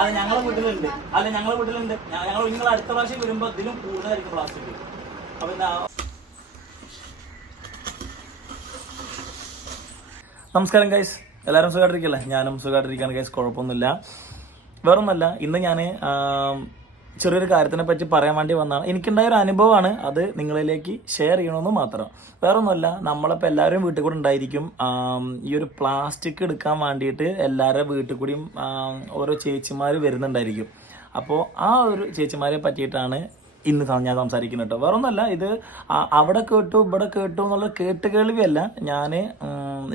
അല്ല ഞങ്ങളെ വീട്ടിലുണ്ട്. അല്ല ഞങ്ങളെ വീട്ടിലുണ്ട്. ഞങ്ങൾ നിങ്ങൾ അടുത്ത പ്രാവശ്യം വരുമ്പോ ഇതിലും കൂടുതലായിരിക്കും പ്ലാസ്റ്റിക് അപ്പൊ എന്താ നമസ്കാരം ഗൈസ് എല്ലാവരും സുഖമായിട്ടിരിക്കല്ലേ? ഞാനും സുഖമായിട്ടിരിക്കുകയാണ് ഗൈസ് കുഴപ്പമൊന്നുമില്ല. വേറൊന്നുമല്ല ഇന്ന് ഞാൻ ചെറിയൊരു കാര്യത്തിനെ പറ്റി പറയാൻ വേണ്ടി വന്നതാണ്. എനിക്കുണ്ടായ ഒരു അനുഭവമാണ് അത് നിങ്ങളിലേക്ക് ഷെയർ ചെയ്യണമെന്ന് മാത്രം. വേറൊന്നുമല്ല നമ്മളിപ്പോൾ എല്ലാവരും വീട്ടിൽ കൂടെ ഉണ്ടായിരിക്കും. ഈ ഒരു പ്ലാസ്റ്റിക് എടുക്കാൻ വേണ്ടിയിട്ട് എല്ലാവരുടെ വീട്ടിൽ കൂടിയും ഓരോ ചേച്ചിമാർ വരുന്നുണ്ടായിരിക്കും. അപ്പോൾ ആ ഒരു ചേച്ചിമാരെ പറ്റിയിട്ടാണ് ഇന്ന് ഞാൻ സംസാരിക്കുന്നത് കേട്ടോ. വേറെ ഒന്നല്ല ഇത് അവിടെ കേട്ടു ഇവിടെ കേട്ടു എന്നുള്ള കേട്ട് കേൾവിയല്ല. ഞാൻ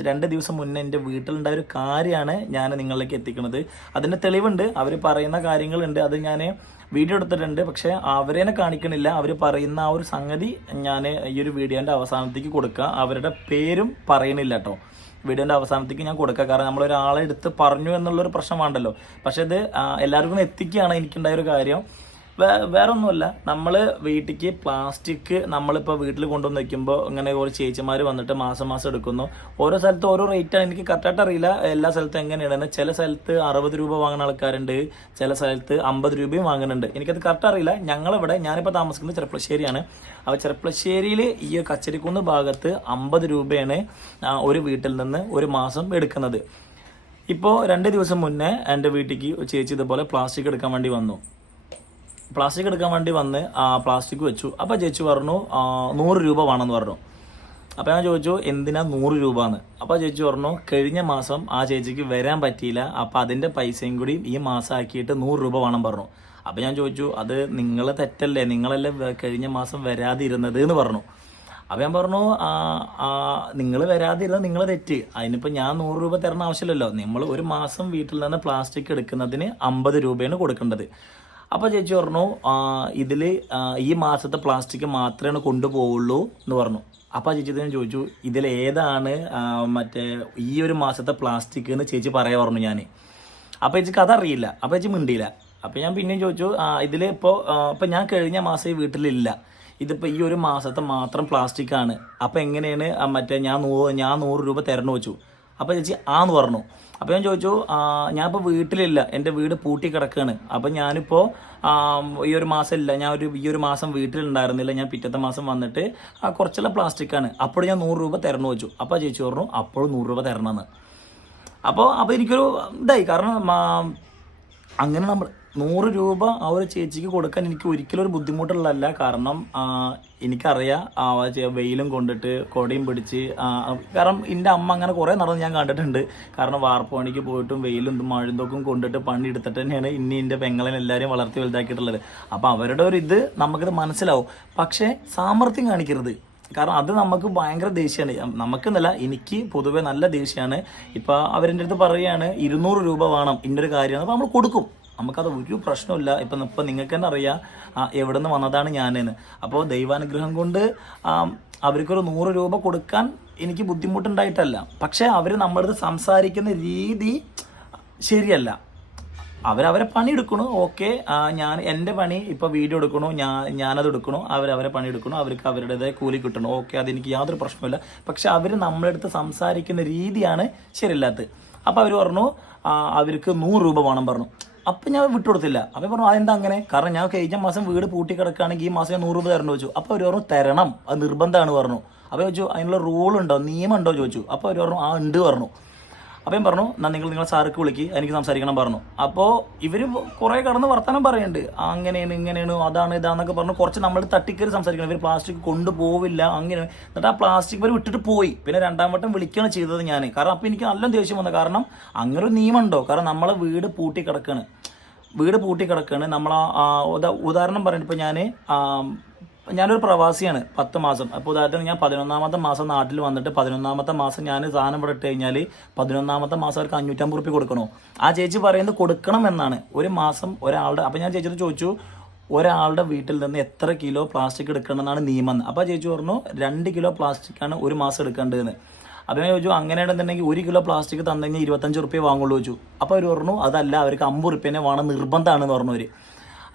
രണ്ട് ദിവസം മുന്നേ എന്റെ വീട്ടിലുണ്ടായ ഒരു കാര്യമാണ് ഞാൻ നിങ്ങളിലേക്ക് എത്തിക്കുന്നത്. അതിന്റെ തെളിവുണ്ട്. അവർ പറയുന്ന കാര്യങ്ങളുണ്ട്. അത് ഞാൻ വീഡിയോ എടുത്തിട്ടുണ്ട്. പക്ഷേ അവരെ കാണിക്കണില്ല. അവർ പറയുന്ന ആ ഒരു സംഗതി ഞാൻ ഈ ഒരു വീഡിയോന്റെ അവസാനത്തേക്ക് കൊടുക്കുക അവരുടെ പേരും പറയണില്ല കേട്ടോ വീഡിയോന്റെ അവസാനത്തേക്ക് ഞാൻ കൊടുക്കുക കാരണം നമ്മൾ എടുത്ത് പറഞ്ഞു എന്നുള്ളൊരു പ്രശ്നമാണല്ലോ പക്ഷേ ഇത് എല്ലാവർക്കും എത്തിക്കുകയാണ് എനിക്കുണ്ടായ ഒരു കാര്യം. വേറെ ഒന്നുമല്ല നമ്മൾ വീട്ടിലേക്ക് പ്ലാസ്റ്റിക് നമ്മളിപ്പോൾ വീട്ടിൽ കൊണ്ടുവന്ന് വെക്കുമ്പോൾ ഇങ്ങനെ ഒരു ചേച്ചിമാർ വന്നിട്ട് മാസം മാസം എടുക്കുന്നു. ഓരോ സ്ഥലത്ത് ഓരോ റേറ്റാണ് എനിക്ക് കറക്റ്റായിട്ട് അറിയില്ല. എല്ലാ സ്ഥലത്തും എങ്ങനെയാണ് ചില സ്ഥലത്ത് അറുപത് രൂപ വാങ്ങുന്ന ആൾക്കാരുണ്ട്. ചില സ്ഥലത്ത് അമ്പത് രൂപയും വാങ്ങുന്നുണ്ട്. എനിക്കത് കറക്റ്റ് അറിയില്ല. ഞങ്ങളിവിടെ ഞാനിപ്പോൾ താമസിക്കുന്നത് ചെറുപ്പശ്ശേരിയാണ് അപ്പോൾ ചെറുപ്പശ്ശേരിയിൽ ഈ കച്ചരിക്കുന്ന് ഭാഗത്ത് അമ്പത് രൂപയാണ് ഒരു വീട്ടിൽ നിന്ന് ഒരു മാസം എടുക്കുന്നത്. ഇപ്പോൾ രണ്ട് ദിവസം മുന്നേ എന്റെ വീട്ടിലേക്ക് ചേച്ചി ഇതുപോലെ പ്ലാസ്റ്റിക് എടുക്കാൻ വേണ്ടി വന്നു. പ്ലാസ്റ്റിക് എടുക്കാൻ വേണ്ടി വന്ന് ആ പ്ലാസ്റ്റിക് വെച്ചു. അപ്പോൾ ചേച്ചി പറഞ്ഞു നൂറ് രൂപ വേണമെന്ന് പറഞ്ഞു. അപ്പോൾ ഞാൻ ചോദിച്ചു എന്തിനാ നൂറ് രൂപ എന്ന് അപ്പോൾ ചേച്ചി പറഞ്ഞു കഴിഞ്ഞ മാസം ആ ചേച്ചിക്ക് വരാൻ പറ്റിയില്ല. അപ്പോൾ അതിന്റെ പൈസയും കൂടി ഈ മാസം ആക്കിയിട്ട് നൂറ് രൂപ വേണം പറഞ്ഞു. അപ്പോൾ ഞാൻ ചോദിച്ചു അത് നിങ്ങൾ തെറ്റല്ലേ? നിങ്ങളല്ലേ കഴിഞ്ഞ മാസം വരാതിരുന്നത് എന്ന് പറഞ്ഞു. അപ്പോൾ ഞാൻ പറഞ്ഞു നിങ്ങൾ വരാതിരുന്നത് നിങ്ങൾ തെറ്റ്. അതിനിപ്പോൾ ഞാൻ നൂറ് രൂപ തരണ ആവശ്യമില്ലല്ലോ. നമ്മൾ ഒരു മാസം വീട്ടിൽ നിന്ന് പ്ലാസ്റ്റിക് എടുക്കുന്നതിന് അമ്പത് രൂപയാണ് കൊടുക്കേണ്ടത്. അപ്പോൾ ചേച്ചി പറഞ്ഞു ഇതിൽ ഈ മാസത്തെ പ്ലാസ്റ്റിക് മാത്രമേ കൊണ്ടുപോവുള്ളൂ എന്ന് പറഞ്ഞു. അപ്പോൾ ചേച്ചി ഇതിനെ ചോദിച്ചു ഇതിൽ ഏതാണ് മറ്റേ ഈ ഒരു മാസത്തെ പ്ലാസ്റ്റിക് എന്ന് ചേച്ചി പറയാ പറഞ്ഞു ഞാൻ അപ്പോൾ ചേച്ചിക്ക് അതറിയില്ല. അപ്പോൾ ചേച്ചി മിണ്ടിയില്ല. അപ്പോൾ ഞാൻ പിന്നെയും ചോദിച്ചു ഇതിൽ ഇപ്പോൾ ഇപ്പോൾ ഞാൻ കഴിഞ്ഞ മാസം ഈ വീട്ടിലില്ല. ഇതിപ്പോൾ ഈ ഒരു മാസത്തെ മാത്രം പ്ലാസ്റ്റിക് ആണ്. അപ്പോൾ എങ്ങനെയാണ് മറ്റേ ഞാൻ നൂ ഞാൻ നൂറ് രൂപ തരണം വെച്ചു. അപ്പോൾ ചേച്ചി ആന്ന് പറഞ്ഞു. അപ്പോൾ ഞാൻ ചോദിച്ചു ആ, ഞാനിപ്പോൾ വീട്ടിലില്ല എന്റെ വീട് പൂട്ടി കിടക്കുകയാണ് അപ്പോൾ ഞാനിപ്പോൾ ആ, ഈ ഒരു മാസം ഇല്ല ഞാൻ ഒരു ഈ ഒരു മാസം വീട്ടിലുണ്ടായിരുന്നില്ല ഞാൻ പിറ്റത്തെ മാസം വന്നിട്ട് ആ, കുറച്ചുള്ള പ്ലാസ്റ്റിക് ആണ്. അപ്പോൾ ഞാൻ നൂറ് രൂപ തരണം വെച്ചു അപ്പോൾ ആ ചേച്ചി പറഞ്ഞു അപ്പോഴും നൂറ് രൂപ തരണമെന്ന് അപ്പോൾ അപ്പോൾ എനിക്കൊരു ഇതായി. കാരണം അങ്ങനെ നമ്മൾ നൂറ് രൂപ ആ ഒരു ചേച്ചിക്ക് കൊടുക്കാൻ എനിക്ക് ഒരിക്കലും ഒരു ബുദ്ധിമുട്ടുള്ളതല്ല. കാരണം എനിക്കറിയാം വെയിലും കൊണ്ടിട്ട് കൊടയും പിടിച്ച് കാരണം എന്റെ അമ്മ അങ്ങനെ കുറേ നടന്ന് ഞാൻ കണ്ടിട്ടുണ്ട്. കാരണം വാർപ്പ് പണിക്ക് പോയിട്ടും വെയിലും മഴുന്തൊക്കും കൊണ്ടിട്ട് പണി എടുത്തിട്ട് തന്നെയാണ് ഇനി എന്റെ പെങ്ങളെ എല്ലാവരെയും വളർത്തി വലുതാക്കിയിട്ടുള്ളത്. അപ്പോൾ അവരുടെ ഒരു ഇത് നമുക്കിത് മനസ്സിലാവും. പക്ഷേ സാമർത്ഥ്യം കാണിക്കരുത്. കാരണം അത് നമുക്ക് ഭയങ്കര ദേഷ്യമാണ് നമുക്കെന്നല്ല എനിക്ക് പൊതുവേ നല്ല ദേഷ്യമാണ് ഇപ്പൊ അവരെ അടുത്ത് പറയുകയാണ് ഇരുന്നൂറ് രൂപ വേണം ഇന്നൊരു കാര്യമാണ്. അപ്പോൾ നമ്മൾ കൊടുക്കും. നമുക്കത് ഒരു പ്രശ്നമില്ല ഇപ്പം ഇപ്പം നിങ്ങൾക്ക് തന്നെ അറിയാം എവിടെ നിന്ന് വന്നതാണ് ഞാനെന്ന്. അപ്പോൾ ദൈവാനുഗ്രഹം കൊണ്ട് അവർക്കൊരു നൂറ് രൂപ കൊടുക്കാൻ എനിക്ക് ബുദ്ധിമുട്ടുണ്ടായിട്ടല്ല. പക്ഷേ അവർ നമ്മളത് സംസാരിക്കുന്ന രീതി ശരിയല്ല. അവരവരെ പണി എടുക്കണു ഓക്കെ ഞാൻ എന്റെ പണി ഇപ്പോൾ വീഡിയോ എടുക്കണു ഞാൻ ഞാനത് എടുക്കണു അവരവരെ പണി എടുക്കണു അവർക്ക് അവരുടേതായ കൂലി കിട്ടണു ഓക്കെ അതെനിക്ക് യാതൊരു പ്രശ്നമില്ല പക്ഷെ അവർ നമ്മളെടുത്ത് സംസാരിക്കുന്ന രീതിയാണ് ശരിയല്ലാത്തത്. അപ്പോൾ അവർ പറഞ്ഞു അവർക്ക് നൂറ് രൂപ വേണം പറഞ്ഞു. അപ്പം ഞാൻ വിട്ടുകൊടുത്തില്ല അപ്പം പറഞ്ഞു അതെന്താ അങ്ങനെ? കാരണം ഞാൻ കഴിഞ്ഞ മാസം വീട് പൂട്ടി കിടക്കുകയാണെങ്കിൽ ഈ മാസം ഞാൻ നൂറ് രൂപ തരണം വെച്ചു അപ്പോൾ അവർ പറഞ്ഞു തരണം അത് നിർബന്ധമാണ് പറഞ്ഞു. അപ്പോൾ ചോദിച്ചു അതിനുള്ള റൂൾ ഉണ്ടോ? നിയമം ഉണ്ടോ? ചോദിച്ചു. അപ്പോൾ അവർ പറഞ്ഞു ആ ഉണ്ട് പറഞ്ഞു. അപ്പം ഞാൻ പറഞ്ഞു എന്നാൽ നിങ്ങൾ നിങ്ങളെ സാർക്ക് വിളിക്ക് എനിക്ക് സംസാരിക്കണം പറഞ്ഞു. അപ്പോൾ ഇവർ കുറേ കടന്ന് വർത്തമാനം പറയുന്നുണ്ട് അങ്ങനെയാണ് ഇങ്ങനെയാണ് അതാണ് ഇതാന്നൊക്കെ പറഞ്ഞു. കുറച്ച് നമ്മൾ തട്ടിക്കേറി സംസാരിക്കണം. ഇവർ പ്ലാസ്റ്റിക് കൊണ്ടുപോവില്ല അങ്ങനെ. എന്നിട്ട് ആ പ്ലാസ്റ്റിക് വരെ വിട്ടിട്ട് പോയി. പിന്നെ രണ്ടാം വട്ടം വിളിക്കുകയാണ് ചെയ്തത് ഞാൻ കാരണം അപ്പോൾ എനിക്ക് നല്ല ദേഷ്യം വന്നു. കാരണം അങ്ങനെ ഒരു നിയമമുണ്ടോ കാരണം നമ്മളെ വീട് പൂട്ടി കിടക്കുകയാണ് വീട് പൂട്ടി കിടക്കുകയാണ് നമ്മൾ ഉദാഹരണം പറയുന്നത് ഇപ്പോൾ ഞാൻ ഞാനൊരു പ്രവാസിയാണ് പത്ത് മാസം. അപ്പോൾ ഉദാഹരണത്തിന് ഞാൻ പതിനൊന്നാമത്തെ മാസം നാട്ടിൽ വന്നിട്ട് പതിനൊന്നാമത്തെ മാസം ഞാൻ സാധനം ഇവിടെ ഇട്ട് കഴിഞ്ഞാൽ പതിനൊന്നാമത്തെ മാസം അവർക്ക് അഞ്ഞൂറ്റമ്പത് റുപ്യ കൊടുക്കണോ? ആ ചേച്ചി പറയുന്നത് കൊടുക്കണം എന്നാണ്. ഒരു മാസം ഒരാളുടെ അപ്പോൾ ഞാൻ ചേച്ചിയോട് ചോദിച്ചു ഒരാളുടെ വീട്ടിൽ നിന്ന് എത്ര കിലോ പ്ലാസ്റ്റിക് എടുക്കണം എന്നാണ് നിയമം. അപ്പോൾ ചേച്ചി പറഞ്ഞു രണ്ട് കിലോ പ്ലാസ്റ്റിക് ആണ് ഒരു മാസം എടുക്കേണ്ടതെന്ന്. അപ്പോൾ ഞാൻ ചോദിച്ചു അങ്ങനെയാണെന്നുണ്ടെങ്കിൽ ഒരു കിലോ പ്ലാസ്റ്റിക് തന്നു ഇരുപത്തഞ്ച് റുപ്യ വാങ്ങുള്ളൂ ചോദിച്ചു. അപ്പോൾ അവർ പറഞ്ഞു അതല്ല അവർക്ക് അമ്പത് റുപ്യനെ വേണം നിർബന്ധമാണെന്ന് പറഞ്ഞു അവർ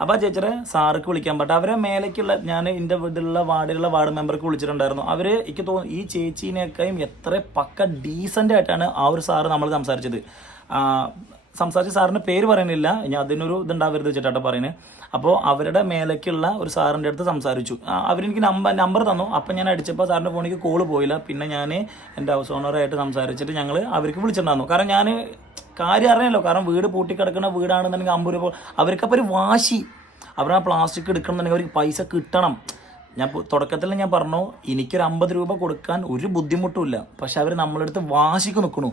അപ്പോൾ ചേച്ചറെ സാർക്ക് വിളിക്കാൻ പറ്റും അവരെ മേലേക്കുള്ള ഞാൻ എന്റെ വീട്ടിലുള്ള വാർഡിലുള്ള വാർഡ് മെമ്പർക്ക് വിളിച്ചിട്ടുണ്ടായിരുന്നു. അവർ എനിക്ക് തോന്നുന്നു ഈ ചേച്ചീനെയൊക്കെയും എത്ര പക്ക ഡീസന്റ് ആയിട്ടാണ് ആ ഒരു സാറ് നമ്മൾ സംസാരിച്ചത്. സംസാരിച്ച സാറിന്റെ പേര് പറയുന്നില്ല. ഞാൻ അതിനൊരു ഇതുണ്ടാവരുത് വെച്ചിട്ടാട്ടോ പറയുന്നത് അപ്പോൾ അവരുടെ മേലേക്കുള്ള ഒരു സാറിന്റെ അടുത്ത് സംസാരിച്ചു. അവരെനിക്ക് നമ്പർ നമ്പർ തന്നു. അപ്പം ഞാൻ അടിച്ചപ്പോൾ സാറിന്റെ ഫോണിലേക്ക് കോൾ പോയില്ല. പിന്നെ ഞാൻ എന്റെ ഹൗസ് ഓണറായിട്ട് സംസാരിച്ചിട്ട് ഞങ്ങൾ അവർക്ക് വിളിച്ചിട്ടുണ്ടായിരുന്നു. കാരണം ഞാൻ കാര്യം അറിയാമല്ലോ കാരണം വീട് പൂട്ടിക്കിടക്കുന്ന വീടാണെന്നുണ്ടെങ്കിൽ അമ്പത് രൂപ അവർക്കപ്പോൾ ഒരു വാശി. അവർ ആ പ്ലാസ്റ്റിക് എടുക്കണമെന്നുണ്ടെങ്കിൽ അവർക്ക് പൈസ കിട്ടണം. ഞാൻ തുടക്കത്തിൽ ഞാൻ പറഞ്ഞു എനിക്കൊരു അമ്പത് രൂപ കൊടുക്കാൻ ഒരു ബുദ്ധിമുട്ടുമില്ല. പക്ഷെ അവർ നമ്മളെടുത്ത് വാശിക്ക് നിൽക്കണു.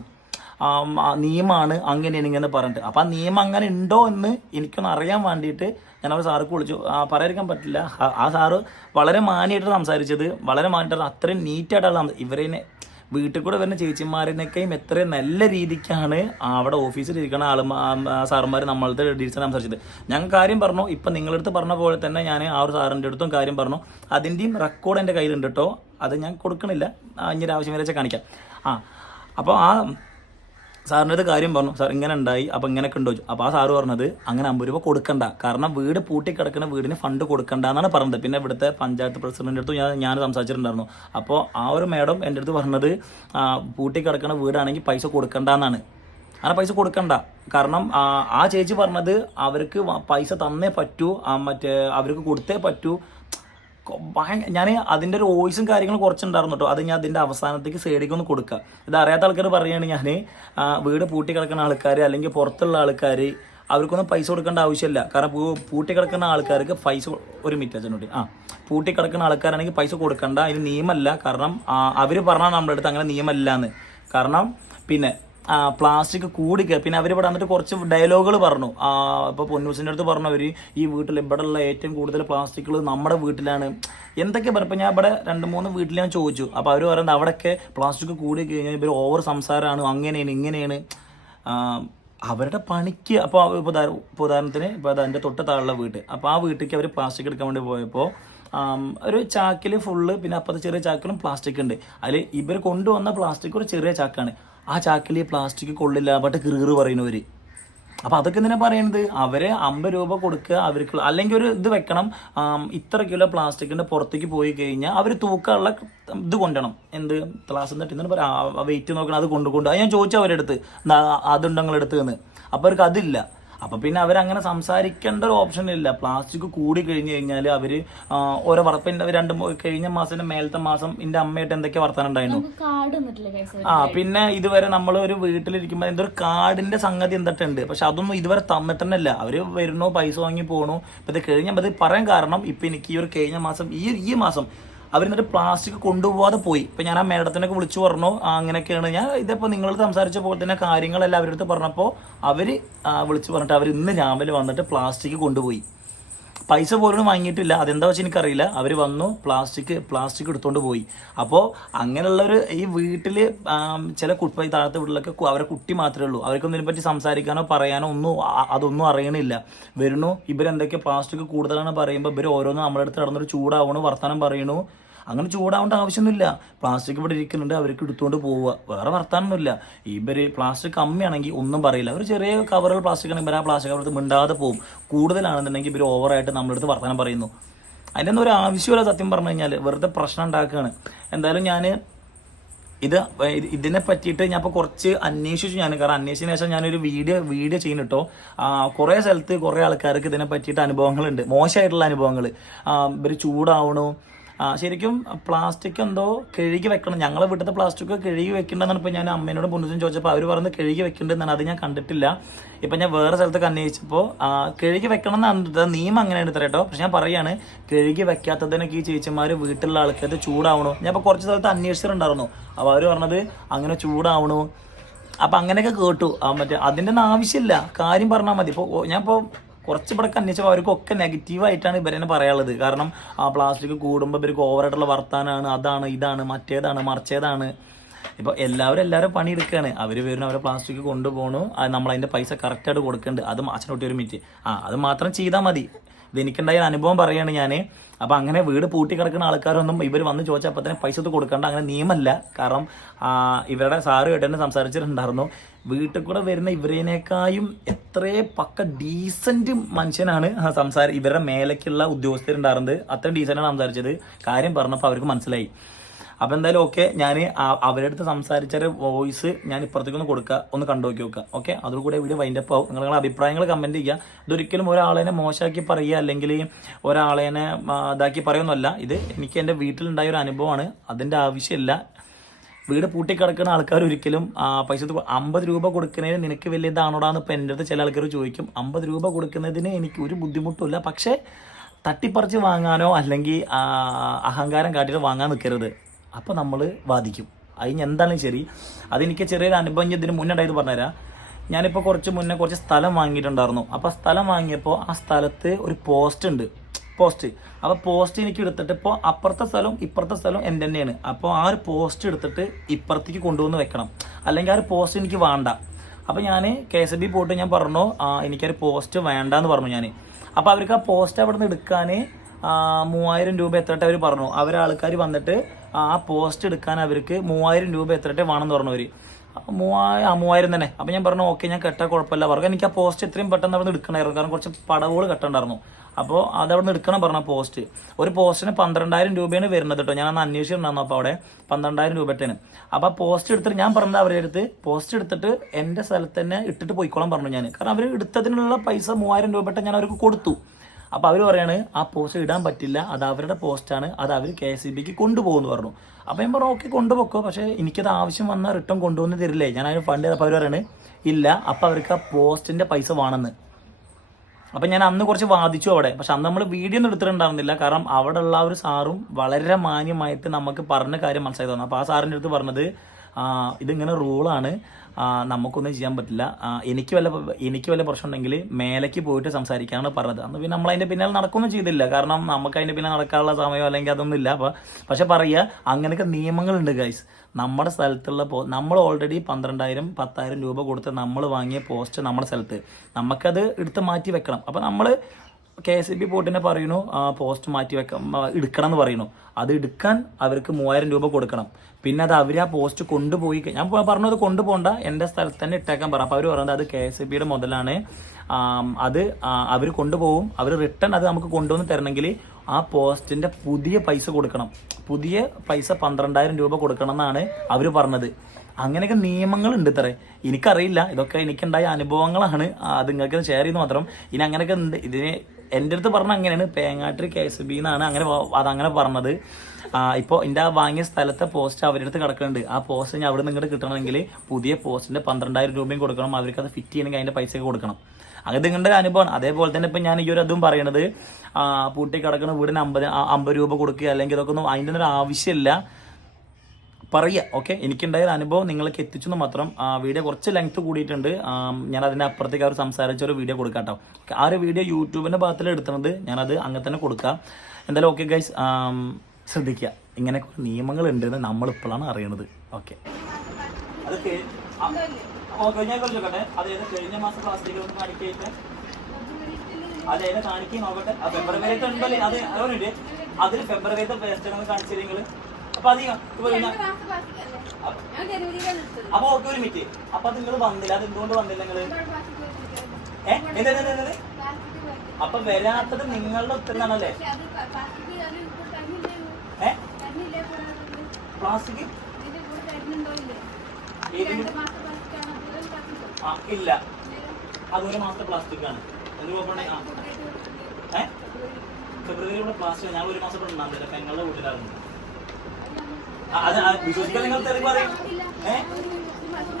അങ്ങനെ നിയമമാണ് അങ്ങനെയാണ് ഇങ്ങനെ പറഞ്ഞിട്ട്. അപ്പം ആ നിയമം അങ്ങനെ ഉണ്ടോ എന്ന് എനിക്കൊന്ന് അറിയാൻ വേണ്ടിയിട്ട് ഞാൻ അവർ സാർക്ക് വിളിച്ചു. പറയാതിരിക്കാൻ പറ്റില്ല. ആ- സാറ് വളരെ മാന്യമായിട്ട് സംസാരിച്ചത്. വളരെ മാന്യമായിട്ട് അത്രയും നീറ്റായിട്ടാണ് ഇവരെ വീട്ടിൽ കൂടെ വരുന്ന ചേച്ചിമാരിനൊക്കെയും എത്ര നല്ല രീതിക്കാണ് അവിടെ ഓഫീസിൽ ഇരിക്കുന്ന ആൾ സാറന്മാർ നമ്മളത്തെ ഡീറ്റെയിൽസ് സംസാരിച്ചത്. ഞങ്ങൾ കാര്യം പറഞ്ഞു ഇപ്പം നിങ്ങളടുത്ത് പറഞ്ഞ പോലെ തന്നെ ഞാൻ ആ ഒരു സാറിന്റെ അടുത്തും കാര്യം പറഞ്ഞു. അതിന്റെയും റെക്കോർഡ് എന്റെ കയ്യിലുണ്ട് കേട്ടോ അത് ഞാൻ കൊടുക്കണില്ല. ഇനി ഒരു ആവശ്യം വരെ കാണിക്കാം. ആ അപ്പോൾ ആ സാറിന്റെ അടുത്ത് കാര്യം പറഞ്ഞു. സാർ ഇങ്ങനെ ഉണ്ടായി അപ്പോൾ ഇങ്ങനെയൊക്കെ ഉണ്ടോ. അപ്പോൾ ആ സാറ് പറഞ്ഞത് അങ്ങനെ അമ്പത് രൂപ കൊടുക്കണ്ട. കാരണം വീട് പൂട്ടി കിടക്കുന്ന വീടിന് ഫണ്ട് കൊടുക്കണ്ട എന്നാണ് പറഞ്ഞത്. പിന്നെ ഇവിടുത്തെ പഞ്ചായത്ത് പ്രസിഡന്റിന്റെ അടുത്ത് ഞാൻ ഞാൻ സംസാരിച്ചിട്ടുണ്ടായിരുന്നു. അപ്പോൾ ആ ഒരു മാഡം എന്റെ അടുത്ത് പറഞ്ഞത് പൂട്ടി കിടക്കുന്ന വീടാണെങ്കിൽ പൈസ കൊടുക്കണ്ട എന്നാണ്. അങ്ങനെ പൈസ കൊടുക്കണ്ട. കാരണം ആ, ചേച്ചി പറഞ്ഞത് അവർക്ക് പൈസ തന്നേ പറ്റൂ. മറ്റേ അവർക്ക് കൊടുത്തേ പറ്റൂ. ഞാൻ അതിന്റെ ഒരു വോയിസും കാര്യങ്ങളും കുറച്ചുണ്ടായിരുന്നു കേട്ടോ അത് ഞാൻ അതിന്റെ അവസാനത്തേക്ക് സൈഡിലേക്ക് ഒന്ന് കൊടുക്കുക ഇത് അറിയാത്ത ആൾക്കാർ പറയുകയാണ് ഞാൻ വീട് പൂട്ടി കിടക്കുന്ന ആൾക്കാർ അല്ലെങ്കിൽ പുറത്തുള്ള ആൾക്കാർ അവർക്കൊന്നും പൈസ കൊടുക്കേണ്ട ആവശ്യമില്ല. കാരണം പൂട്ടി കിടക്കുന്ന ആൾക്കാർക്ക് പൈസ ഒരു മിനിറ്റ് അച്ഛനോട്ട് ആ പൂട്ടി കിടക്കുന്ന ആൾക്കാരാണെങ്കിൽ പൈസ കൊടുക്കണ്ട. അതിന് നിയമമല്ല കാരണം അവർ പറഞ്ഞാൽ നമ്മുടെ അടുത്ത് അങ്ങനെ നിയമമല്ല എന്ന് കാരണം പിന്നെ പ്ലാസ്റ്റിക് കൂടി പിന്നെ അവർ ഇവിടെ വന്നിട്ട് കുറച്ച് ഡയലോഗുകൾ പറഞ്ഞു. ഇപ്പോൾ പൊന്നൂസിന്റെ അടുത്ത് പറഞ്ഞു അവർ ഈ വീട്ടിൽ ഇവിടെ ഉള്ള ഏറ്റവും കൂടുതൽ പ്ലാസ്റ്റിക്കുകൾ നമ്മുടെ വീട്ടിലാണ്. എന്തൊക്കെ പറഞ്ഞു ഇപ്പം ഞാൻ ഇവിടെ രണ്ട് മൂന്ന് വീട്ടിൽ ഞാൻ ചോദിച്ചു. അപ്പോൾ അവർ പറയുന്നത് അവിടെയൊക്കെ പ്ലാസ്റ്റിക് കൂടി കഴിഞ്ഞാൽ ഇവർ ഓവർ സംസാരമാണ് അങ്ങനെയാണ് ഇങ്ങനെയാണ്. അവരുടെ പണിക്ക് അപ്പോൾ ഇപ്പോൾ ഉദാഹര- ഇപ്പോൾ ഉദാഹരണത്തിന് ഇപ്പോൾ അതിന്റെ തൊട്ട് താഴെയുള്ള വീട്ട് അപ്പോൾ ആ വീട്ടിലേക്ക് അവർ പ്ലാസ്റ്റിക് എടുക്കാൻ വേണ്ടി പോയപ്പോൾ ഒരു ചാക്കിൽ ഫുള്ള് പിന്നെ അപ്പുറത്തെ ചെറിയ ചാക്കിലും പ്ലാസ്റ്റിക് ഉണ്ട്. അതിൽ ഇവർ കൊണ്ടുവന്ന പ്ലാസ്റ്റിക് ഒരു ചെറിയ ചാക്കാണ്. ആ ചാക്കിൽ പ്ലാസ്റ്റിക് കൊള്ളില്ല ബട്ട് കിറുകിറ് പറയുന്നവർ അപ്പോൾ അതൊക്കെ എന്തിനാ പറയുന്നത് അവരെ അമ്പത് രൂപ കൊടുക്കുക അവർക്ക് അല്ലെങ്കിൽ ഒരു ഇത് വെക്കണം. ഇത്ര കിലോ പ്ലാസ്റ്റിക്കിന്റെ പുറത്തേക്ക് പോയി കഴിഞ്ഞാൽ അവർ തൂക്കാനുള്ള ഇത് കൊണ്ടണം. എന്ത്? ക്ലാസ് എന്നിട്ട് വെയിറ്റ് നോക്കണം. അത് കൊണ്ടുകൊണ്ട് അത് ഞാൻ ചോദിച്ചു അവരുടെ അടുത്ത് അതുണ്ട് നിങ്ങളെടുത്ത് എന്ന്. അപ്പോൾ അവർക്ക് അതില്ല. അപ്പൊ പിന്നെ അവരങ്ങനെ സംസാരിക്കേണ്ട ഒരു ഓപ്ഷൻ ഇല്ല. പ്ലാസ്റ്റിക് കൂടി കഴിഞ്ഞു കഴിഞ്ഞാൽ അവർ ആ, ഓരോ വർപ്പിന്റെ രണ്ട് കഴിഞ്ഞ മാസത്തിന്റെ മേലത്തെ മാസം എന്റെ അമ്മയായിട്ട് എന്തൊക്കെ വർത്താനം ഉണ്ടായിരുന്നു? ആ പിന്നെ ഇതുവരെ നമ്മൾ ഒരു വീട്ടിലിരിക്കുമ്പോൾ എന്തൊരു കാർഡിന്റെ സംഗതി എന്തൊക്കെയുണ്ട്? പക്ഷെ അതൊന്നും ഇതുവരെ തന്നിട്ടല്ല അവർ വരുന്നു പൈസ വാങ്ങി പോണു. ഇപ്പൊ ഇത് കഴിഞ്ഞ ഇത് പറയാൻ കാരണം ഇപ്പൊ എനിക്ക് ഈ ഒരു കഴിഞ്ഞ മാസം ഈ ഈ മാസം അവർ എന്നിട്ട് പ്ലാസ്റ്റിക് കൊണ്ടുപോകാതെ പോയി. ഇപ്പൊ ഞാൻ ആ മേഡത്തിനൊക്കെ വിളിച്ചു പറഞ്ഞു അങ്ങനെയൊക്കെയാണ്. ഞാൻ ഇതിപ്പോ നിങ്ങൾ സംസാരിച്ച പോലെ തന്നെ കാര്യങ്ങളെല്ലാം അവരടുത്ത് പറഞ്ഞപ്പോ പറഞ്ഞപ്പോൾ അവർ വിളിച്ചു പറഞ്ഞിട്ട് അവർ ഇന്ന് രാവിലെ വന്നിട്ട് പ്ലാസ്റ്റിക് കൊണ്ടുപോയി. പൈസ പോലും വാങ്ങിയിട്ടില്ല. അതെന്താ വെച്ചാൽ എനിക്കറിയില്ല. അവർ വന്നു പ്ലാസ്റ്റിക് പ്ലാസ്റ്റിക് എടുത്തുകൊണ്ട് പോയി. അപ്പോൾ അങ്ങനെയുള്ളൊരു ഈ വീട്ടിൽ ചില കുട്ടി താഴത്തെ വീട്ടിലൊക്കെ അവരെ കുട്ടി മാത്രമേ ഉള്ളൂ. അവർക്കൊന്നും ഇതിനെപ്പറ്റി സംസാരിക്കാനോ പറയാനോ ഒന്നും അതൊന്നും അറിയണില്ല. വരുന്നു ഇവരെന്തൊക്കെ പ്ലാസ്റ്റിക് കൂടുതലാണ് പറയുമ്പോൾ ഇവർ ഓരോന്നും നമ്മളെടുത്ത് നടന്നൊരു ചൂടാവണു വർത്തമാനം പറയണു. അങ്ങനെ ചൂടാവേണ്ട ആവശ്യമൊന്നുമില്ല. പ്ലാസ്റ്റിക് ഇവിടെ ഇരിക്കുന്നുണ്ട് അവർക്ക് എടുത്തുകൊണ്ട് പോവുക. വേറെ വർത്താനൊന്നുമില്ല. ഇവർ പ്ലാസ്റ്റിക് കമ്മിയാണെങ്കിൽ ഒന്നും പറയില്ല. ഒരു ചെറിയ കവറുകൾ പ്ലാസ്റ്റിക് ആണെങ്കിൽ ഇവർ ആ പ്ലാസ്റ്റിക് കവറത്ത് മിണ്ടാതെ പോകും. കൂടുതലാണെന്നുണ്ടെങ്കിൽ ഇവർ ഓവറായിട്ട് നമ്മളെടുത്ത് അടുത്ത് വർത്തമാനം പറയുന്നു. അതിന്റെ ഒന്നും ഒരു ആവശ്യമില്ല സത്യം പറഞ്ഞു കഴിഞ്ഞാൽ വെറുതെ പ്രശ്നം ഉണ്ടാക്കുകയാണ്. എന്തായാലും ഞാൻ ഇത് ഇത് ഇതിനെ പറ്റിയിട്ട് ഞാൻ ഇപ്പോൾ കുറച്ച് അന്വേഷിച്ചു ഞാൻ കാരണം അന്വേഷിച്ചതിന് ശേഷം ഞാനൊരു വീഡിയോ വീഡിയോ ചെയ്യുന്നുട്ടോ കുറേ സ്ഥലത്ത് കുറേ ആൾക്കാർക്ക് ഇതിനെ പറ്റിയിട്ട് അനുഭവങ്ങളുണ്ട്. മോശമായിട്ടുള്ള അനുഭവങ്ങൾ ഇവർ ചൂടാവണു. ശരിക്കും പ്ലാസ്റ്റിക് എന്തോ കഴുകി വെക്കണം. ഞങ്ങളെ വീട്ടിലത്തെ പ്ലാസ്റ്റിക് കഴുകി വെക്കേണ്ടതെന്നാണ് ഇപ്പോൾ ഞാൻ അമ്മേനോട് പൊന്നിച്ചും ചോദിച്ചപ്പോൾ അവർ പറയുന്നത് കഴുകി വെക്കേണ്ടതെന്നാണ് അത് ഞാൻ കണ്ടിട്ടില്ല. ഇപ്പം ഞാൻ വേറെ സ്ഥലത്തൊക്കെ അന്വേഷിച്ചപ്പോൾ കഴുകി വെക്കണം എന്നാണ് നിയമം അങ്ങനെയാണ് ഇത്ര കേട്ടോ. പക്ഷെ ഞാൻ പറയാണ് കഴുകി വെക്കാത്തതിനൊക്കെ ഈ ചേച്ചിമാർ വീട്ടിലുള്ള ആൾക്കാർ ചൂടാവണോ? ഞാൻ ഇപ്പോൾ കുറച്ച് സ്ഥലത്ത് അന്വേഷിച്ചിട്ടുണ്ടായിരുന്നു. അപ്പോൾ അവർ പറഞ്ഞത് അങ്ങനെ ചൂടാവണോ. അപ്പം അങ്ങനെയൊക്കെ കേട്ടു. മറ്റേ അതിന്റെ ഒന്നും ആവശ്യമില്ല. കാര്യം പറഞ്ഞാൽ മതി. ഇപ്പോൾ ഞാൻ ഇപ്പോൾ കുറച്ച് ഇവിടെ അന്വേഷിച്ചപ്പോൾ അവർക്കൊക്കെ നെഗറ്റീവായിട്ടാണ് ഇവരെന്നെ പറയാനുള്ളത്. കാരണം ആ പ്ലാസ്റ്റിക് കൂടുമ്പോൾ ഇവർക്ക് ഓവറായിട്ടുള്ള വർത്താനാണ് അതാണ് ഇതാണ് മറ്റേതാണ് മറിച്ചേതാണ്. ഇപ്പോൾ എല്ലാവരും എല്ലാവരും പണിയെടുക്കുകയാണ് അവർ വരുന്ന അവരെ പ്ലാസ്റ്റിക് കൊണ്ടുപോകണു നമ്മൾ അതിന്റെ പൈസ കറക്റ്റായിട്ട് കൊടുക്കുന്നുണ്ട് അത് അച്ഛനോട്ടി ഒരു മിനിറ്റ് ആ അത് മാത്രം ചെയ്താൽ മതി. എനിക്കുണ്ടായ അനുഭവം പറയാണ് ഞാൻ അപ്പം അങ്ങനെ വീട് പൂട്ടി കിടക്കുന്ന ആൾക്കാരൊന്നും ഇവർ വന്ന് ചോദിച്ചാൽ അപ്പം തന്നെ പൈസ കൊടുക്കേണ്ട അങ്ങനെ നിയമമല്ല കാരണം ഇവരുടെ സാറ് കേട്ടെന്നെ സംസാരിച്ചിട്ടുണ്ടായിരുന്നു. വീട്ടിൽ കൂടെ വരുന്ന ഇവരേനേക്കായും എത്രേ പക്ക ഡീസന്റ് മനുഷ്യനാണ് സംസാര ഇവരുടെ മേലേക്കുള്ള ഉദ്യോഗസ്ഥരുണ്ടായിരുന്നത്. അത്രയും ഡീസന്റാണ് സംസാരിച്ചത്. കാര്യം പറഞ്ഞപ്പോൾ അവർക്ക് മനസ്സിലായി. അപ്പൊ എന്തായാലും ഓക്കെ ഞാൻ അവരുടെ അടുത്ത് സംസാരിച്ച ഒരു വോയിസ് ഞാൻ ഇപ്പുറത്തേക്ക് ഒന്ന് കൊടുക്കുക ഒന്ന് കണ്ടു നോക്കി നോക്കുക ഓക്കെ അതോടുകൂടെ വീഡിയോ വൈൻഡപ്പ് ആവും. നിങ്ങൾ നിങ്ങളുടെ അഭിപ്രായങ്ങൾ കമന്റ് ചെയ്യുക. ഇതൊരിക്കലും ഒരാളെ മോശമാക്കി പറയുക അല്ലെങ്കിൽ ഒരാളെ ഇതാക്കി പറയുന്നല്ല ഇത് എനിക്ക് എന്റെ വീട്ടിലുണ്ടായ ഒരു അനുഭവമാണ്. അതിന്റെ ആവശ്യമില്ല. വീട് പൂട്ടിക്കിടക്കുന്ന ആൾക്കാർ ഒരിക്കലും പൈസ അമ്പത് രൂപ കൊടുക്കുന്നതിന് നിനക്ക് വലിയ ഇതാണോടാന്ന് ഇപ്പം എന്റെ അടുത്ത് ചില ആൾക്കാർ ചോദിക്കും. അമ്പത് രൂപ കൊടുക്കുന്നതിന് എനിക്ക് ഒരു ബുദ്ധിമുട്ടില്ല പക്ഷേ തട്ടിപ്പറിച്ച് വാങ്ങാനോ അല്ലെങ്കിൽ അഹങ്കാരം കാട്ടിയിട്ട് വാങ്ങാൻ നിൽക്കരുത്. അപ്പോൾ നമ്മൾ വാദിക്കും. അതിന് എന്താണ് ശരി. അതെനിക്ക് ചെറിയൊരു അനുഭവം ഇതിന് മുന്നേ ഉണ്ടായത് പറഞ്ഞുതരാം. ഞാനിപ്പോൾ കുറച്ച് മുന്നേ കുറച്ച് സ്ഥലം വാങ്ങിയിട്ടുണ്ടായിരുന്നു. അപ്പോൾ സ്ഥലം വാങ്ങിയപ്പോൾ ആ സ്ഥലത്ത് ഒരു പോസ്റ്റ് ഉണ്ട്. പോസ്റ്റ് അപ്പോൾ പോസ്റ്റ് എനിക്ക് എടുത്തിട്ട് ഇപ്പോൾ അപ്പുറത്തെ സ്ഥലവും ഇപ്പുറത്തെ സ്ഥലവും എന്റെ തന്നെയാണ്. അപ്പോൾ ആ ഒരു പോസ്റ്റ് എടുത്തിട്ട് ഇപ്പുറത്തേക്ക് കൊണ്ടുവന്ന് വെക്കണം. അല്ലെങ്കിൽ ആ ഒരു പോസ്റ്റ് എനിക്ക് വേണ്ട. അപ്പോൾ ഞാൻ കെ എസ് ബി പോയിട്ട് ഞാൻ പറഞ്ഞു ആ, എനിക്കൊരു പോസ്റ്റ് വേണ്ട എന്ന് പറഞ്ഞു ഞാൻ അപ്പോൾ അവർക്ക് ആ പോസ്റ്റ് അവിടെ നിന്ന് എടുക്കാൻ മൂവായിരം രൂപ എത്രട്ട് അവർ പറഞ്ഞു. അവർ ആൾക്കാർ വന്നിട്ട് ആ പോസ്റ്റ് എടുക്കാൻ അവർക്ക് മൂവായിരം രൂപ എത്രട്ടെ വേണമെന്ന് പറഞ്ഞു അവർ മൂവായിരം തന്നെ. അപ്പം ഞാൻ പറഞ്ഞു ഓക്കെ ഞാൻ കെട്ടാൻ കുഴപ്പമില്ല. പറഞ്ഞു എനിക്ക് ആ പോസ്റ്റ് എത്രയും പെട്ടെന്ന് അവിടെ നിന്ന് എടുക്കണമായിരുന്നു. കാരണം കുറച്ച് പടവുകൾ കെട്ടണ്ടായിരുന്നു. അപ്പോൾ അത് അവിടെ നിന്ന് എടുക്കണം പറഞ്ഞ പോസ്റ്റ്. ഒരു പോസ്റ്റിന് പന്ത്രണ്ടായിരം രൂപയാണ് വരുന്നത് കേട്ടോ. ഞാൻ അന്ന് അന്വേഷിച്ചിട്ടുണ്ടായിരുന്നു അപ്പോൾ അവിടെ പന്ത്രണ്ടായിരം രൂപത്തേന് അപ്പോൾ ആ പോസ്റ്റ് എടുത്തിട്ട് ഞാൻ പറഞ്ഞത് അവരുടെ അടുത്ത് പോസ്റ്റ് എടുത്തിട്ട് എന്റെ സ്ഥലത്ത് തന്നെ ഇട്ടിട്ട് പോയിക്കോളാൻ പറഞ്ഞു ഞാൻ. കാരണം അവർ എടുത്തതിനുള്ള പൈസ മൂവായിരം രൂപ ഞാൻ അവർക്ക് കൊടുത്തു. അപ്പോൾ അവർ പറയാണ് ആ പോസ്റ്റ് ഇടാൻ പറ്റില്ല. അത് അവരുടെ പോസ്റ്റാണ് അത് അവർ കെ എസ് ഇ ബിക്ക് കൊണ്ടുപോകുമെന്ന് പറഞ്ഞു. അപ്പോൾ ഞാൻ പറഞ്ഞു ഓക്കെ കൊണ്ടുപോക്കോ. പക്ഷേ എനിക്കത് ആവശ്യം വന്നാൽ റിട്ടേൺ കൊണ്ടുവന്ന് തരില്ലേ. ഞാൻ അതിന് ഫണ്ട് ചെയ്തപ്പോൾ അവർ പറയാണ് ഇല്ല അപ്പോൾ അവർക്ക് ആ പോസ്റ്റിന്റെ പൈസ വേണമെന്ന്. അപ്പം ഞാൻ അന്ന് കുറച്ച് വാദിച്ചു അവിടെ. പക്ഷെ അന്ന് നമ്മൾ വീഡിയോ ഒന്നും എടുത്തിട്ടുണ്ടായിരുന്നില്ല. കാരണം അവിടെ ഉള്ള ഒരു സാറും വളരെ മാന്യമായിട്ട് നമുക്ക് പറഞ്ഞ കാര്യം മനസ്സിലായി തന്നു അപ്പോൾ ആ സാറിന്റെ അടുത്ത് പറഞ്ഞത് ഇതിങ്ങനെ റൂളാണ്. നമുക്കൊന്നും ചെയ്യാൻ പറ്റില്ല. എനിക്ക് വല്ല എനിക്ക് വല്ല പ്രശ്നം ഉണ്ടെങ്കിൽ മേലേക്ക് പോയിട്ട് സംസാരിക്കാനാണ് പറഞ്ഞത്. അന്ന് പിന്നെ നമ്മൾ അതിന്റെ പിന്നാലെ നടക്കൊന്നും ചെയ്തില്ല. കാരണം നമുക്ക് അതിന്റെ പിന്നെ നടക്കാനുള്ള സമയം അല്ലെങ്കിൽ അതൊന്നും ഇല്ല അപ്പോൾ പക്ഷെ പറയുക അങ്ങനെയൊക്കെ നിയമങ്ങളുണ്ട് ഗൈസ് നമ്മുടെ സ്ഥലത്തുള്ള പോ നമ്മൾ ഓൾറെഡി പന്ത്രണ്ടായിരം പത്തായിരം രൂപ കൊടുത്ത് നമ്മൾ വാങ്ങിയ പോസ്റ്റ് നമ്മുടെ സ്ഥലത്ത്. നമുക്കത് എടുത്ത് മാറ്റി വെക്കണം. അപ്പോൾ നമ്മൾ കെ എസ് ഇ ബി ബോർഡിനെ പറയുന്നു പോസ്റ്റ് മാറ്റി വെക്കാം എടുക്കണം എന്ന് പറയുന്നു. അത് എടുക്കാൻ അവർക്ക് മൂവായിരം രൂപ കൊടുക്കണം. പിന്നെ അത് അവർ ആ പോസ്റ്റ് കൊണ്ടുപോയി ഞാൻ പറഞ്ഞു അത് കൊണ്ടുപോകണ്ട എന്റെ സ്ഥലത്ത് തന്നെ ഇട്ടേക്കാൻ പറ. അപ്പോൾ അവർ പറയുന്നത് അത് കെ എസ് ഇ ബിയുടെ മുതലാണ്. അത് അവർ കൊണ്ടുപോകും. അവർ റിട്ടേൺ അത് നമുക്ക് കൊണ്ടുവന്ന് തരണമെങ്കിൽ ആ പോസ്റ്റിന്റെ പുതിയ പൈസ കൊടുക്കണം. പുതിയ പൈസ പന്ത്രണ്ടായിരം രൂപ കൊടുക്കണം എന്നാണ് അവർ പറഞ്ഞത്. അങ്ങനെയൊക്കെ നിയമങ്ങൾ നിയമങ്ങളുണ്ട് ഇത്രേ. എനിക്കറിയില്ല. ഇതൊക്കെ എനിക്കുണ്ടായ അനുഭവങ്ങളാണ്. അത് നിങ്ങൾക്ക് ഷെയർ ചെയ്യുന്നു മാത്രം. ഇനി അങ്ങനെയൊക്കെ ഉണ്ട്. ഇതിന് എന്റെ അടുത്ത് പറഞ്ഞ അങ്ങനെയാണ്. പേങ്ങാട്ടിൽ കെ എസ് ബി എന്നാണ് അങ്ങനെ അതങ്ങനെ പറഞ്ഞത്. ഇപ്പോൾ എന്റെ ആ വാങ്ങിയ സ്ഥലത്തെ പോസ്റ്റ് അവരുടെ അടുത്ത് കിടക്കുന്നുണ്ട്. ആ പോസ്റ്റ് ഞാൻ അവിടെ നിന്ന് ഇങ്ങോട്ട് കിട്ടണമെങ്കിൽ പുതിയ പോസ്റ്റിന്റെ പന്ത്രണ്ടായിരം രൂപയും കൊടുക്കണം. അവർക്ക് അത് ഫിറ്റ് ചെയ്യണമെങ്കിൽ അതിന്റെ പൈസയൊക്കെ കൊടുക്കണം. അങ്ങനെ നിങ്ങളുടെ അനുഭവമാണ്. അതേപോലെ തന്നെ ഇപ്പം ഞാൻ ഈ ഒരു അതും പറയണത് പൂട്ടി കിടക്കുന്ന വീടിന് അമ്പത് അമ്പത് രൂപ കൊടുക്കുക അല്ലെങ്കിൽ ഇതൊക്കെ ഒന്നും അതിന്റെ ഒരു ആവശ്യമില്ല. പറയുക ഓക്കെ എനിക്കുണ്ടായ അനുഭവം നിങ്ങൾക്ക് എത്തിച്ചു എന്ന് മാത്രം. ആ, വീഡിയോ കുറച്ച് ലെങ്ത് കൂടിയിട്ടുണ്ട്. ഞാൻ അതിന്റെ അപ്പുറത്തേക്ക് അവർ സംസാരിച്ച ഒരു വീഡിയോ കൊടുക്കാം കേട്ടോ. ആ ഒരു വീഡിയോ യൂട്യൂബിന്റെ ഭാഗത്തിൽ എടുക്കുന്നത് ഞാനത് അങ്ങനെ തന്നെ കൊടുക്കാം. എന്തായാലും ഓക്കെ ഗൈസ് ശ്രദ്ധിക്കുക. ഇങ്ങനെ കുറേ നിയമങ്ങളുണ്ടെന്ന് നമ്മളിപ്പോഴാണ് അറിയണത്. ഓക്കെ അത് കേ- ആ, ഓക്കെ ഞാൻ കുറച്ച് നോക്കട്ടെ. അതായത് കഴിഞ്ഞ മാസം പ്ലാസ്റ്റിക് അതെ കാണിക്കാൻ നോക്കട്ടെ? ആ ഫെബ്രുവരിത്തെ ഉണ്ടല്ലേ അത് അതിൽ ഫെബ്രുവരി പേസ്റ്റ് ഒന്ന് കാണിച്ചില്ല നിങ്ങൾ അപ്പൊ അധികം ഓക്കെ ഒരു മിനിറ്റ് അപ്പൊ നിങ്ങൾ വന്നില്ല. അത് എന്തുകൊണ്ട് വന്നില്ല നിങ്ങൾ? ഏ? എന്ത് എന്ത് എന്ത് എന്ത്? അപ്പൊ വരാത്തത് നിങ്ങളുടെ ഉത്തരവാണല്ലേ ഏ? പ്ലാസ്റ്റിക്? ആ ഇല്ല. അത് ഒരു മാസത്തെ പ്ലാസ്റ്റിക് ആണ് എന്ത് കുഴപ്പമുണ്ടെ ആ. ഏ? ഫെബ്രുവരി ഇവിടെ പ്ലാസ്റ്റിക്. ഞങ്ങൾ ഒരു മാസം ഇവിടെ ഉണ്ടാകുന്നില്ല. പെങ്ങളുടെ വീട്ടിലായിരുന്നു ആ, അത് വിശ്വസിക്കാൻ നിങ്ങൾ തെറി പറയും.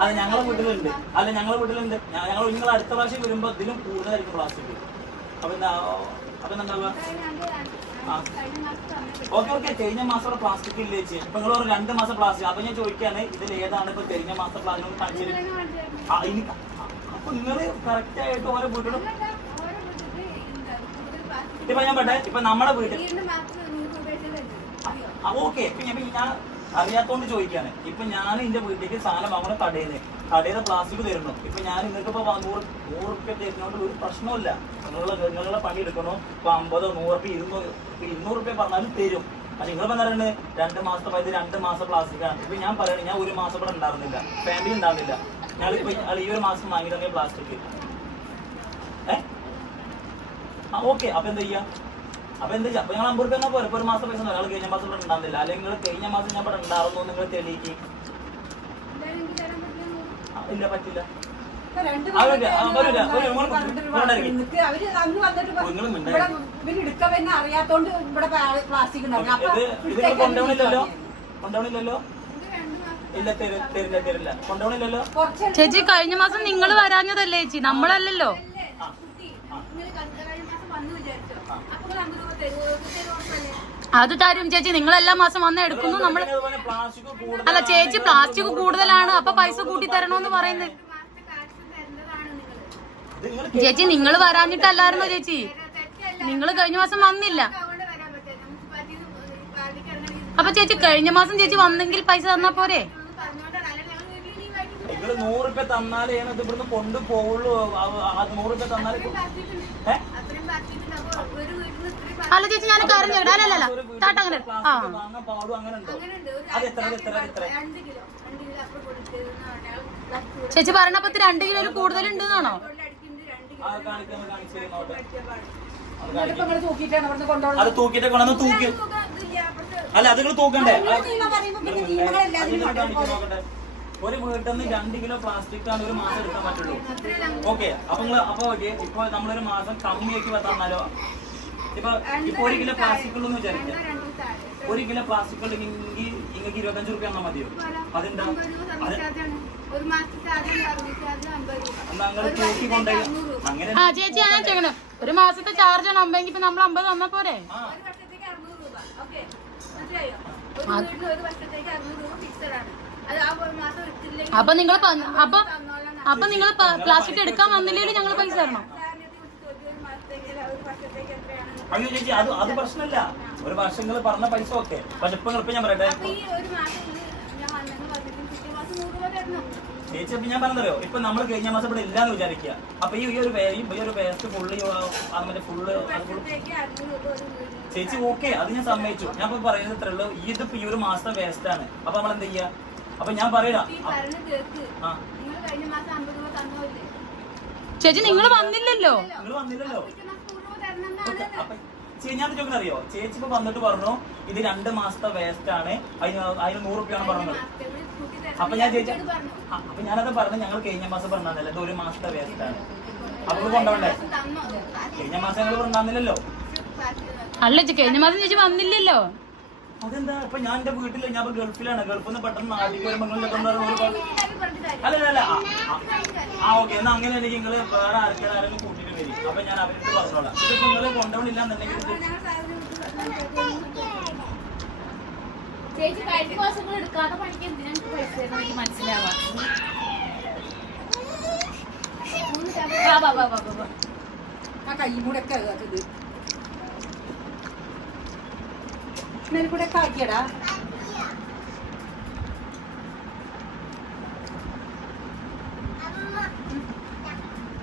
അത് ഞങ്ങളെ വീട്ടിലുണ്ട്. അല്ല ഞങ്ങളെ വീട്ടിലുണ്ട്. ഞങ്ങൾ നിങ്ങൾ അടുത്ത പ്രാവശ്യം വരുമ്പോ ഇതിലും കൂടുതലായിരിക്കും പ്ലാസ്റ്റിക് അപ്പൊ എന്താ അപ്പൊ എന്താ? Okay okay. കഴിഞ്ഞ മാസം പ്ലാസ്റ്റിക് ഇല്ല ചേച്ചി? ഇപ്പൊ നിങ്ങൾ പറഞ്ഞു രണ്ട് മാസം പ്ലാസ്റ്റിക് അപ്പൊ ഞാൻ ചോദിക്കാണ് ഇതിൽ ഏതാണ് ഇപ്പൊ കഴിഞ്ഞ മാസം പ്ലാസ്റ്റിക് കാണിച്ചത്? അപ്പൊ നിങ്ങൾ കറക്റ്റ് ആയിട്ട് ഓരോ വീട്ടിലും ഇപ്പൊ ഞാൻ പെട്ടെ ഇപ്പൊ നമ്മുടെ വീട്ടിൽ ഓക്കെ. ഞാൻ അറിയാത്തോണ്ട് ചോദിക്കാണ്. ഇപ്പൊ ഞാൻ എന്റെ വീട്ടിലേക്ക് സാധനം വാങ്ങണ കടയിൽ തടയുന്ന പ്ലാസ്റ്റിക് തരുന്നു. ഇപ്പൊ ഞാൻ നിങ്ങൾക്ക് ഇപ്പൊ നൂറ് നൂറ് റുപ്യ തരുന്നോണ്ട് ഒരു പ്രശ്നമില്ല നിങ്ങളുടെ നിങ്ങളുടെ പണി എടുക്കണോ? ഇപ്പൊ അമ്പതോ നൂറ് റുപ്യ ഇരുന്നൂറ് ഇപ്പൊ ഇരുന്നൂറ് റുപ്യ പറഞ്ഞാലും തരും. പക്ഷെ നിങ്ങൾ പറഞ്ഞു രണ്ട് മാസത്തെ പൈസ രണ്ട് മാസം പ്ലാസ്റ്റിക് ആണ്. ഇപ്പൊ ഞാൻ പറയണേ ഞാൻ ഒരു മാസം ഇവിടെ ഉണ്ടായിരുന്നില്ല. ഫാമിലി ഉണ്ടാവുന്നില്ല ഞങ്ങൾ ഈ ഒരു മാസം വാങ്ങി പ്ലാസ്റ്റിക് ഏ? ആ ഓക്കെ അപ്പൊ എന്താ ചെയ്യാ? അപ്പൊ എന്ത് ചെയ്യും? അപ്പൊ ഞങ്ങൾ അമ്പൂർക്ക് രൂപ പോലെ ഒരു മാസം പൈസ ഒരാൾ കഴിഞ്ഞ മാസം ഇവിടെ ഉണ്ടാകുന്നില്ല അല്ലെങ്കിൽ നിങ്ങൾ കഴിഞ്ഞ മാസം ഞാൻ ഇവിടെ ഉണ്ടാവുന്നു നിങ്ങൾ തെളിയിക്ക്. ഇല്ല പറ്റില്ല. ഇവിടെ അറിയാത്തോണ്ട് പ്ലാസ്റ്റിക് ചേച്ചി കഴിഞ്ഞ മാസം നിങ്ങൾ വരാഞ്ഞതല്ലേ ചേച്ചി? നമ്മളല്ലല്ലോ. അത് തരും ചേച്ചി. നിങ്ങൾ എല്ലാ മാസം വന്ന് എടുക്കുന്നു. നമ്മൾ അല്ല ചേച്ചി പ്ലാസ്റ്റിക് കൂടുതലാണ്. അപ്പൊ പൈസ കൂട്ടി തരണോന്ന് പറയുന്നത് ചേച്ചി നിങ്ങൾ വരാഞ്ഞിട്ടല്ലായിരുന്നോ ചേച്ചി? നിങ്ങൾ കഴിഞ്ഞ മാസം വന്നില്ല. അപ്പൊ ചേച്ചി കഴിഞ്ഞ മാസം ചേച്ചി വന്നെങ്കിൽ പൈസ തന്നാ പോരെ? നിങ്ങൾ നൂറ് രൂപ തന്നാലേ ഇവിടുന്ന് കൊണ്ടുപോകുള്ളൂ രൂപ തന്നാലേ? അല്ല ചേച്ചി ഞാൻ കാര്യം ചോദിക്കട്ടെ? അല്ല അല്ല താട്ട അങ്ങനെ ആ. പ്ലാസ്റ്റിക് വാങ്ങാൻ പാടും അങ്ങനെ ഉണ്ടോ? അത് എത്ര എത്ര എത്ര? ചേച്ചി പറഞ്ഞപ്പോ രണ്ട് കിലോ. കൂടുതൽ ഉണ്ട് എന്നാണോ അത് തൂക്കിട്ട് തൂക്കി. അല്ല അത് തൂക്കണ്ടേ? ഒരു വീട്ടിൽ നിന്ന് രണ്ട് കിലോ പ്ലാസ്റ്റിക് ആണ് ഒരു മാസം എടുക്കാൻ പറ്റുള്ളൂ. ഓക്കെ അപ്പൊ നിങ്ങൾ അപ്പൊ ഓക്കെ ഇപ്പൊ നമ്മളൊരു മാസം കമ്മിയാക്കി തന്നാലോ ഇപ്പൊ ഇപ്പൊ ഒരു കിലോ പ്ലാസ്റ്റിക് ഉള്ളൂ എന്ന് വിചാരിക്കാം. ഒരു കിലോ പ്ലാസ്റ്റിക് ഇങ്ങക്ക് നിങ്ങൾക്ക് ഇരുപത്തഞ്ച് റുപ്യ എന്നാ മതിയോ? അതെന്താ? അത് ഒരു മാസത്തെ ചാർജ് രൂപ. എന്നാ നിങ്ങൾ തൂക്കി അങ്ങനെ ആ ചേച്ചി ഞാൻ ചോദിക്കണം. ഒരു മാസത്തെ ചാർജ് ആണ് അമ്പെങ്കിൽ ഇപ്പൊ നമ്മൾ അമ്പത് തന്നാ പോരെ? അപ്പൊ നിങ്ങൾ അപ്പൊ അപ്പൊ നിങ്ങൾ പ്ലാസ്റ്റിക് എടുക്കാൻ വന്നില്ലെങ്കിൽ ഞങ്ങൾ പൈസ തരണം ഒരു മാസത്തേക്ക് അല്ല, ഒരു വർഷത്തേക്ക് എത്രയാണെന്ന് അയ്യോ ചേച്ചി അത് അത് പ്രശ്നമല്ല. ഒരു വർഷം നിങ്ങൾ പറഞ്ഞ പൈസ ഓക്കെ പക്ഷെ ഇപ്പൊ ഇപ്പൊ ഞാൻ പറയട്ടെ. ചേച്ചി അപ്പൊ ഞാൻ പറഞ്ഞതോ ഇപ്പൊ നമ്മൾ കഴിഞ്ഞ മാസം ഇവിടെ ഇല്ലാന്ന് വിചാരിക്കുക. അപ്പൊ ഈ ഒരു വേ- ഈ ഒരു വേസ്റ്റ് ഫുള്ള് അതുപോലെ മറ്റേ ഫുള്ള് ചേച്ചി ഓക്കെ അത് ഞാൻ സമ്മതിച്ചു. ഞാൻ ഇപ്പൊ പറയുന്നത് ഇത്രേ ഉള്ളൂ. ഇതിപ്പോ ഈ ഒരു മാസത്തെ വേസ്റ്റ് ആണ്. അപ്പൊ നമ്മൾ എന്ത് ചെയ്യാ? അപ്പൊ ഞാൻ പറയാ. ഈ പറഞ്ഞ കേക്ക് ആ. കഴിഞ്ഞ മാസം അമ്പത് രൂപ തന്നോല്ലേ ചേച്ചി നിങ്ങൾ വന്നില്ലല്ലോ. നിങ്ങൾ വന്നില്ലല്ലോ. ഞാൻ ചോദിക്കുന്നത് അറിയോ? ചേച്ചി ഇപ്പൊ വന്നിട്ട് പറഞ്ഞു ഇത് രണ്ട് മാസത്തെ വേസ്റ്റ് ആണ്. അതിന് അതിന് നൂറ് റുപ്യാണ് പറഞ്ഞത്. കൂട്ടി അപ്പൊ ഞാൻ ചേച്ചി അപ്പൊ ഞാനത് പറഞ്ഞു ഞങ്ങൾ കഴിഞ്ഞ മാസം പറഞ്ഞതല്ല? ഇത് ഒരു മാസത്തെ വേസ്റ്റ് ആണ്. അപ്പൊ കൊണ്ടുപോണ്ടേ കഴിഞ്ഞ മാസം ഞങ്ങൾ പറഞ്ഞില്ലല്ലോ അല്ല ചേച്ചി കഴിഞ്ഞ മാസം ചേച്ചി വന്നില്ലല്ലോ. അതെന്താ? ഇപ്പൊ ഞാൻ എന്റെ വീട്ടിൽ ഞാൻ ഇപ്പൊ ഗൾഫിലാണ്. ഗൾഫിൽ നിന്ന് പെട്ടെന്ന് നാട്ടിലേക്ക് വരുമ്പോൾ അല്ല അല്ല, അല്ല ആ, ഓക്കെ എന്നാ അങ്ങനെ ആണെങ്കിൽ നിങ്ങൾ വേറെ ആർക്കാരും ആരെങ്കിലും വരും അപ്പൊ ഞാൻ അവരുടെ പറഞ്ഞോളാം ഇതിപ്പോ നിങ്ങൾ കൊണ്ടുപോകണില്ല എന്നുണ്ടെങ്കിൽ ചേച്ചി കഴിഞ്ഞ പണിക്ക് എന്തിനാ പൈസ എനിക്ക് മനസ്സിലാവാം. ആ ഇത് മേൽ കൂടെ ഒക്കെ ആക്കിയടാ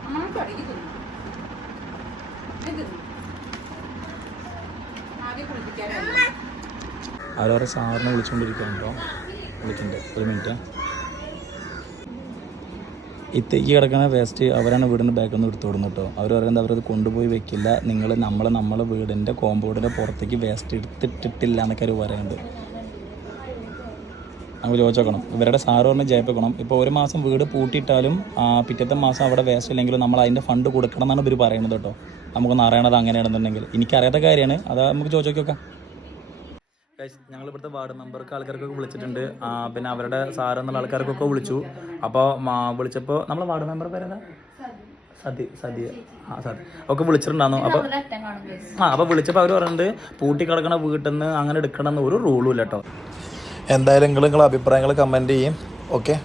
അമ്മ തുടങ്ങി തിന്നു ഇത് തിന്നു. ആകെ കുളിപ്പിക്കാനാണ് അവരവരെ സാറിനെ വിളിച്ചുകൊണ്ടിരിക്കുകയാണല്ലോ വിളിക്കണ്ടേ. ഒരു മിനിറ്റ്. തെയ്യ് കിടക്കുന്ന വേസ്റ്റ് അവരാണ് വീടിന്റെ ബാക്കിൽ നിന്ന് എടുത്തു വിടുന്നത് കേട്ടോ. അവർ പറയുന്നത് അവരത് കൊണ്ടുപോയി വെക്കില്ല. നിങ്ങൾ നമ്മൾ നമ്മളെ വീടിന്റെ കോമ്പൗണ്ടിന്റെ പുറത്തേക്ക് വേസ്റ്റ് എടുത്തിട്ടിട്ടില്ല എന്നൊക്കെ അവർ പറയുന്നുണ്ട്. നമുക്ക് ചോദിച്ചോക്കണം ഇവരുടെ സാറ് പറഞ്ഞ് ജയിപ്പിക്കണം. ഇപ്പോൾ ഒരു മാസം വീട് പൂട്ടിയിട്ടാലും പിറ്റത്തെ മാസം അവിടെ വേസ്റ്റ് ഇല്ലെങ്കിലും നമ്മൾ അതിന്റെ ഫണ്ട് കൊടുക്കണം എന്നാണ് ഇവർ പറയുന്നത് കേട്ടോ. നമുക്കൊന്ന് അറിയണത് അങ്ങനെയാണെന്നുണ്ടെങ്കിൽ. എനിക്കറിയാത്ത കാര്യമാണ്. അത് നമുക്ക് ചോദിച്ചു നോക്കാം. ഞങ്ങൾ ഇവിടുത്തെ വാർഡ് മെമ്പർക്ക് ആൾക്കാർക്കൊക്കെ വിളിച്ചിട്ടുണ്ട്. പിന്നെ അവരുടെ സാർ എന്നുള്ള ആൾക്കാർക്കൊക്കെ വിളിച്ചു. അപ്പോൾ വിളിച്ചപ്പോൾ നമ്മളെ വാർഡ് മെമ്പർ പേരെന്താ? സതി സതി. ആ സതി. ഒക്കെ വിളിച്ചിട്ടുണ്ടായിരുന്നു അപ്പോൾ അവരുടെ അറ്റം കാണും ആ അപ്പോൾ വിളിച്ചപ്പോൾ അവർ പറഞ്ഞിട്ട് പൂട്ടി കിടക്കണ വീട്ടിൽ നിന്ന് അങ്ങനെ എടുക്കണമെന്ന് ഒരു റൂളും ഇല്ല കേട്ടോ എന്തായാലും നിങ്ങൾ നിങ്ങളെ അഭിപ്രായങ്ങൾ കമന്റ് ചെയ്യും. ഓക്കെ